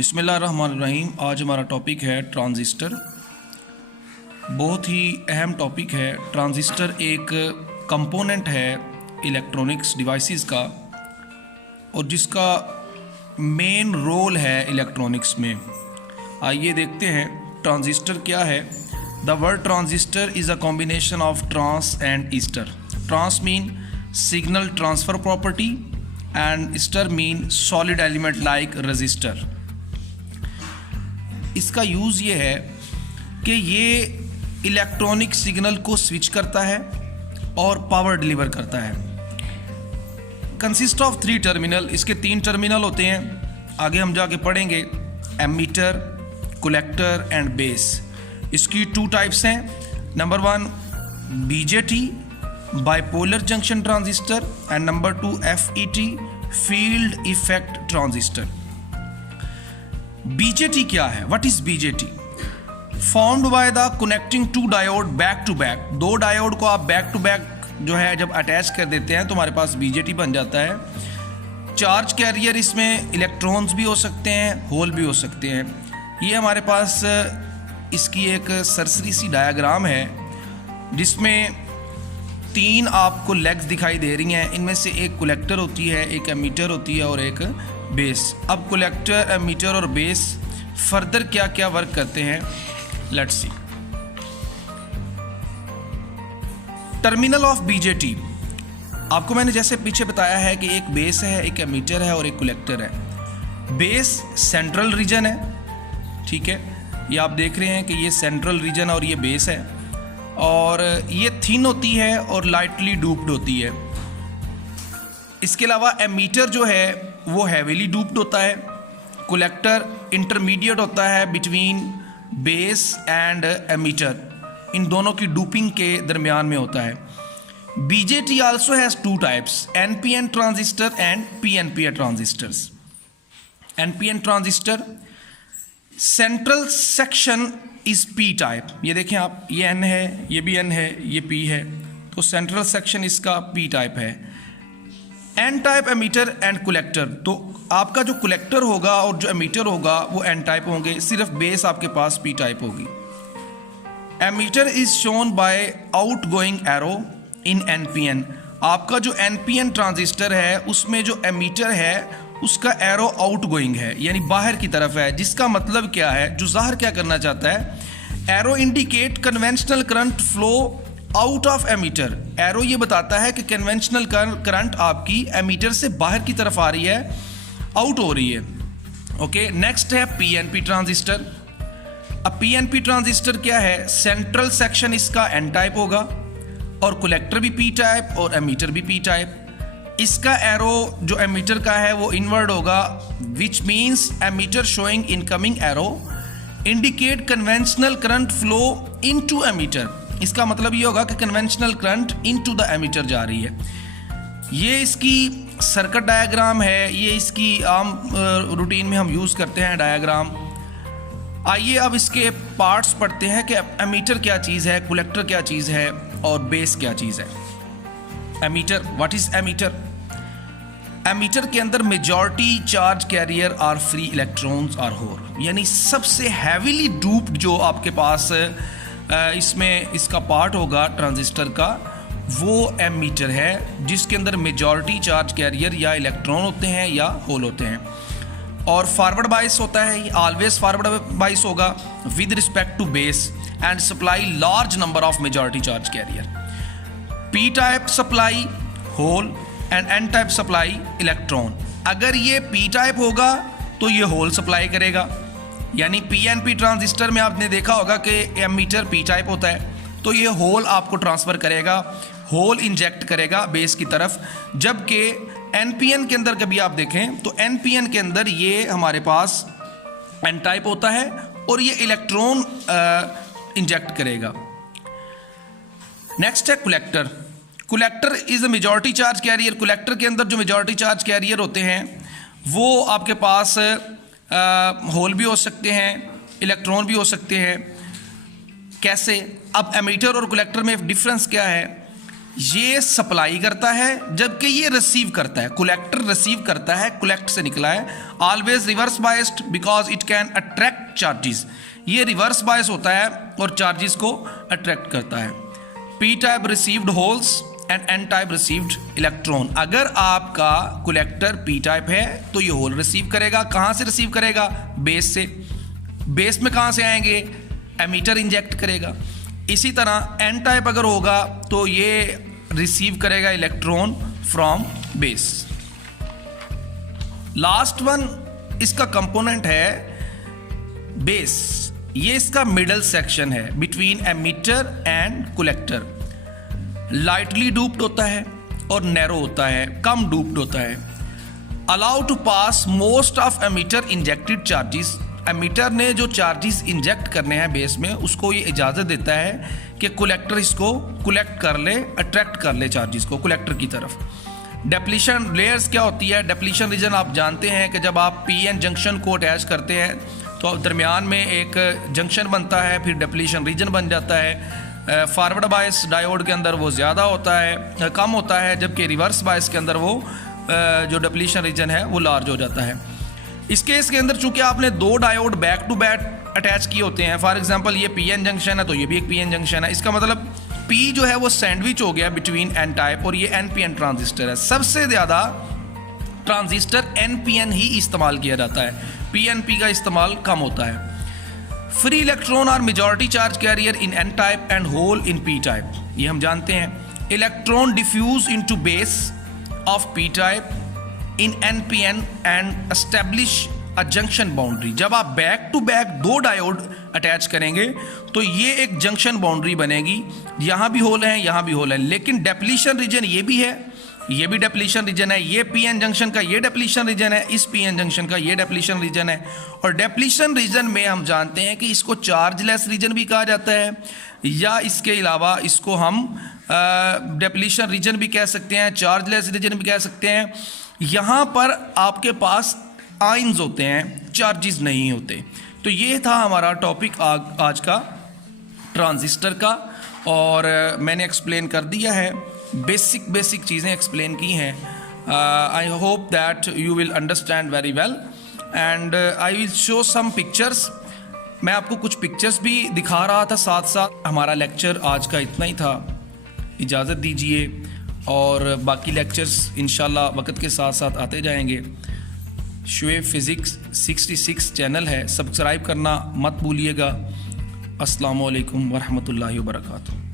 बिस्मिल्लाहिर्रहमानिर्रहीम। आज हमारा टॉपिक है ट्रांजिस्टर। बहुत ही अहम टॉपिक है। ट्रांजिस्टर एक कंपोनेंट है इलेक्ट्रॉनिक्स डिवाइसेस का और जिसका मेन रोल है इलेक्ट्रॉनिक्स में। आइए देखते हैं ट्रांजिस्टर क्या है। The word transistor is a combination of trans and ister. Trans mean signal transfer property and ister mean solid element like register. इसका यूज़ ये है कि ये इलेक्ट्रॉनिक सिग्नल को स्विच करता है और पावर डिलीवर करता है। Consist of 3 terminal. इसके 3 टर्मिनल होते हैं, आगे हम जाके पढ़ेंगे। Emitter, collector and base. इसकी 2 टाइप्स हैं। Number 1 BJT bipolar junction transistor and number 2 FET field effect transistor. BJT क्या है? What is BJT? Formed by the connecting 2 diode back to back. 2 diode को आप बैक टू बैक जो है जब attach कर देते हैं तो हमारे पास बीजेटी बन जाता है। चार्ज कैरियर, इसमें इलेक्ट्रॉन्स भी हो सकते हैं, होल भी हो सकते हैं। ये हमारे पास इसकी एक सरसरी सी डायग्राम है जिसमें 3 आपको लेग्स दिखाई दे रही हैं। इनमें से एक कलेक्टर होती है, एक एमीटर होती है और एक बेस। अब कलेक्टर, एमीटर और बेस फर्दर क्या क्या वर्क करते हैं, let's see. Terminal of BJT. आपको मैंने जैसे पीछे बताया है कि एक बेस है, एक एमीटर है और एक कलेक्टर है। बेस सेंट्रल रीजन है, ठीक है। ये आप देख रहे हैं कि ये सेंट्रल रीजन और ये बेस है और ये थिन होती है और लाइटली डूप्ड होती है। इसके अलावा एमीटर जो है वो हैवीली डूप्ड होता है। कलेक्टर इंटरमीडिएट होता है बिटवीन बेस एंड एमीटर। इन दोनों की डूपिंग के दरमियान में होता है। BJT also has 2 types, NPN transistor and PNP transistors. NPN transistor central section is P type. ये देखें आप, ये एन है, ये भी एन है, ये पी है, तो सेंट्रल सेक्शन इसका पी टाइप है। N type emitter and collector. तो आपका जो कलेक्टर होगा और जो एमीटर होगा वो एन टाइप होंगे, सिर्फ बेस आपके पास पी टाइप होगी। Emitter is shown by outgoing arrow in NPN. आपका जो एनपीएन ट्रांजिस्टर है उसमें जो एमीटर है उसका एरो आउट गोइंग है, यानी बाहर की तरफ है। जिसका मतलब क्या है, जो ज़ाहिर क्या करना चाहता है, arrow indicate conventional current flow out of emitter. Arrow ये बताता है कि कन्वेंशनल करंट आपकी एमीटर से बाहर की तरफ आ रही है, आउट हो रही है। ओके, नेक्स्ट है पीएनपी ट्रांजिस्टर। अब पीएनपी ट्रांजिस्टर क्या है? सेंट्रल सेक्शन इसका एन टाइप होगा और कलेक्टर भी पी टाइप और एमीटर भी पी टाइप। इसका एरो जो एमीटर का है वो इनवर्ड होगा, which means emitter showing incoming arrow indicate conventional current flow into emitter. इसका मतलब ये होगा कि conventional current into the emitter जा रही है। ये इसकी सर्किट डायग्राम है, ये इसकी आम रूटीन में हम यूज़ करते हैं डायग्राम। आइए अब इसके पार्ट्स पढ़ते हैं कि एमीटर क्या चीज़ है, कलेक्टर क्या चीज़ है और बेस क्या चीज़ है। Emitter, what is emitter? Emitter के अंदर majority charge carrier are free electrons or hole, यानी सबसे हैवीली डूप्ड जो आपके पास इसमें इसका पार्ट होगा ट्रांजिस्टर का, वो एमीटर है जिसके अंदर मेजॉरिटी चार्ज कैरियर या इलेक्ट्रॉन होते हैं या होल होते हैं। और फॉरवर्ड बाइस होता है, ये ऑलवेज फॉरवर्ड बाइस होगा with respect to base and supply large number of majority charge carrier. P type supply hole and N type supply electron. अगर ये पी टाइप होगा तो ये होल सप्लाई करेगा, यानी पीएनपी ट्रांजिस्टर में आपने देखा होगा कि एमीटर पी टाइप होता है तो ये होल आपको ट्रांसफ़र करेगा, होल इंजेक्ट करेगा बेस की तरफ। जबकि एनपीएन के अंदर कभी आप देखें तो एनपीएन के अंदर ये हमारे पास एन टाइप होता है और ये इलेक्ट्रॉन इंजेक्ट करेगा। नेक्स्ट है collector. Collector is a majority charge career. Collector के अंदर जो मेजॉरिटी चार्ज कैरियर होते हैं वो आपके पास होल भी हो सकते हैं, इलेक्ट्रॉन भी हो सकते हैं। कैसे? अब एमीटर और कलेक्टर में डिफरेंस क्या है? ये सप्लाई करता है जबकि ये रिसीव करता है। कलेक्टर रिसीव करता है, कलेक्ट से निकला है। Always reverse biased because it can attract charges, ये रिवर्स बायस होता है और चार्जेस को अट्रैक्ट करता है। P type received holes and N type received electron. अगर आपका कलेक्टर पी टाइप है तो ये होल रिसीव करेगा। कहाँ से रिसीव करेगा? बेस से। बेस में कहाँ से आएंगे? एमीटर इंजेक्ट करेगा। इसी तरह एन टाइप अगर होगा तो ये रिसीव करेगा electron from base. Last one इसका कंपोनेंट है बेस। ये इसका मिडल सेक्शन है between emitter and collector. Lightly doped होता है और नैरो होता है, कम डूप्ड होता है। Allow to pass most of emitter injected charges. Emitter ने जो चार्जेस इंजेक्ट करने हैं बेस में उसको ये इजाज़त देता है कि कलेक्टर इसको कलेक्ट कर ले, अट्रैक्ट कर ले चार्जेस को कलेक्टर की तरफ। डेप्लीशन लेयर्स क्या होती है? डेप्लीशन रीजन आप जानते हैं कि जब आप पी एन जंक्शन को अटैच करते हैं तो दरमियान में एक जंक्शन बनता है, फिर डेप्लीशन रीजन बन जाता है। फॉरवर्ड बायस डायोड के अंदर वो ज़्यादा होता है, कम होता है, जबकि रिवर्स बायस के अंदर वो जो डेप्लीशन रीजन है वो लार्ज हो जाता है। इस केस के अंदर चूंकि आपने दो diode back to back attach किए होते हैं, फॉर एग्जांपल ये पी एन जंक्शन है तो ये भी एक पी एन जंक्शन है, इसका मतलब पी जो है वो सैंडविच हो गया बिटवीन एन टाइप और ये एन पी एन ट्रांजिस्टर है। सबसे ज़्यादा ट्रांजिस्टर एन पी एन ही इस्तेमाल किया जाता है, पी एन पी का इस्तेमाल कम होता है। Free electron are majority charge carrier in N type and hole in P type, ये हम जानते हैं। Electron diffuse into base of P type in NPN and establish a junction boundary. जब आप बैक टू बैक दो diode attach करेंगे तो ये एक जंक्शन बाउंड्री बनेगी। यहाँ भी होल है, यहाँ भी होल है, लेकिन डेप्लीशन रीजन ये भी है, ये भी डेप्लीशन रीजन है। ये PN जंक्शन का ये डेप्लीशन रीजन है, इस PN जंक्शन का ये डेप्लीशन रीजन है। और डेप्लीशन रीजन में हम जानते हैं कि इसको चार्जलेस रीजन भी कहा जाता है, या इसके अलावा इसको हम डेप्लीशन रीजन भी कह सकते हैं, चार्जलेस रीजन भी कह सकते हैं। यहाँ पर आपके पास आयंस होते हैं, चार्जेस नहीं होते। तो ये था हमारा टॉपिक आज का ट्रांजिस्टर का, और मैंने एक्सप्लेन कर दिया है, बेसिक चीज़ें एक्सप्लेन की हैं। I hope that you will understand very well and I will show some pictures. मैं आपको कुछ पिक्चर्स भी दिखा रहा था साथ साथ। हमारा लेक्चर आज का इतना ही था, इजाज़त दीजिए, और बाकी लेक्चर्स इंशाल्लाह वक्त के साथ साथ आते जाएंगे। शुएब फिज़िक्स 66 चैनल है, सब्सक्राइब करना मत भूलिएगा। अस्सलामु अलैकुम वरहमतुल्लाहि वबरकातुहू।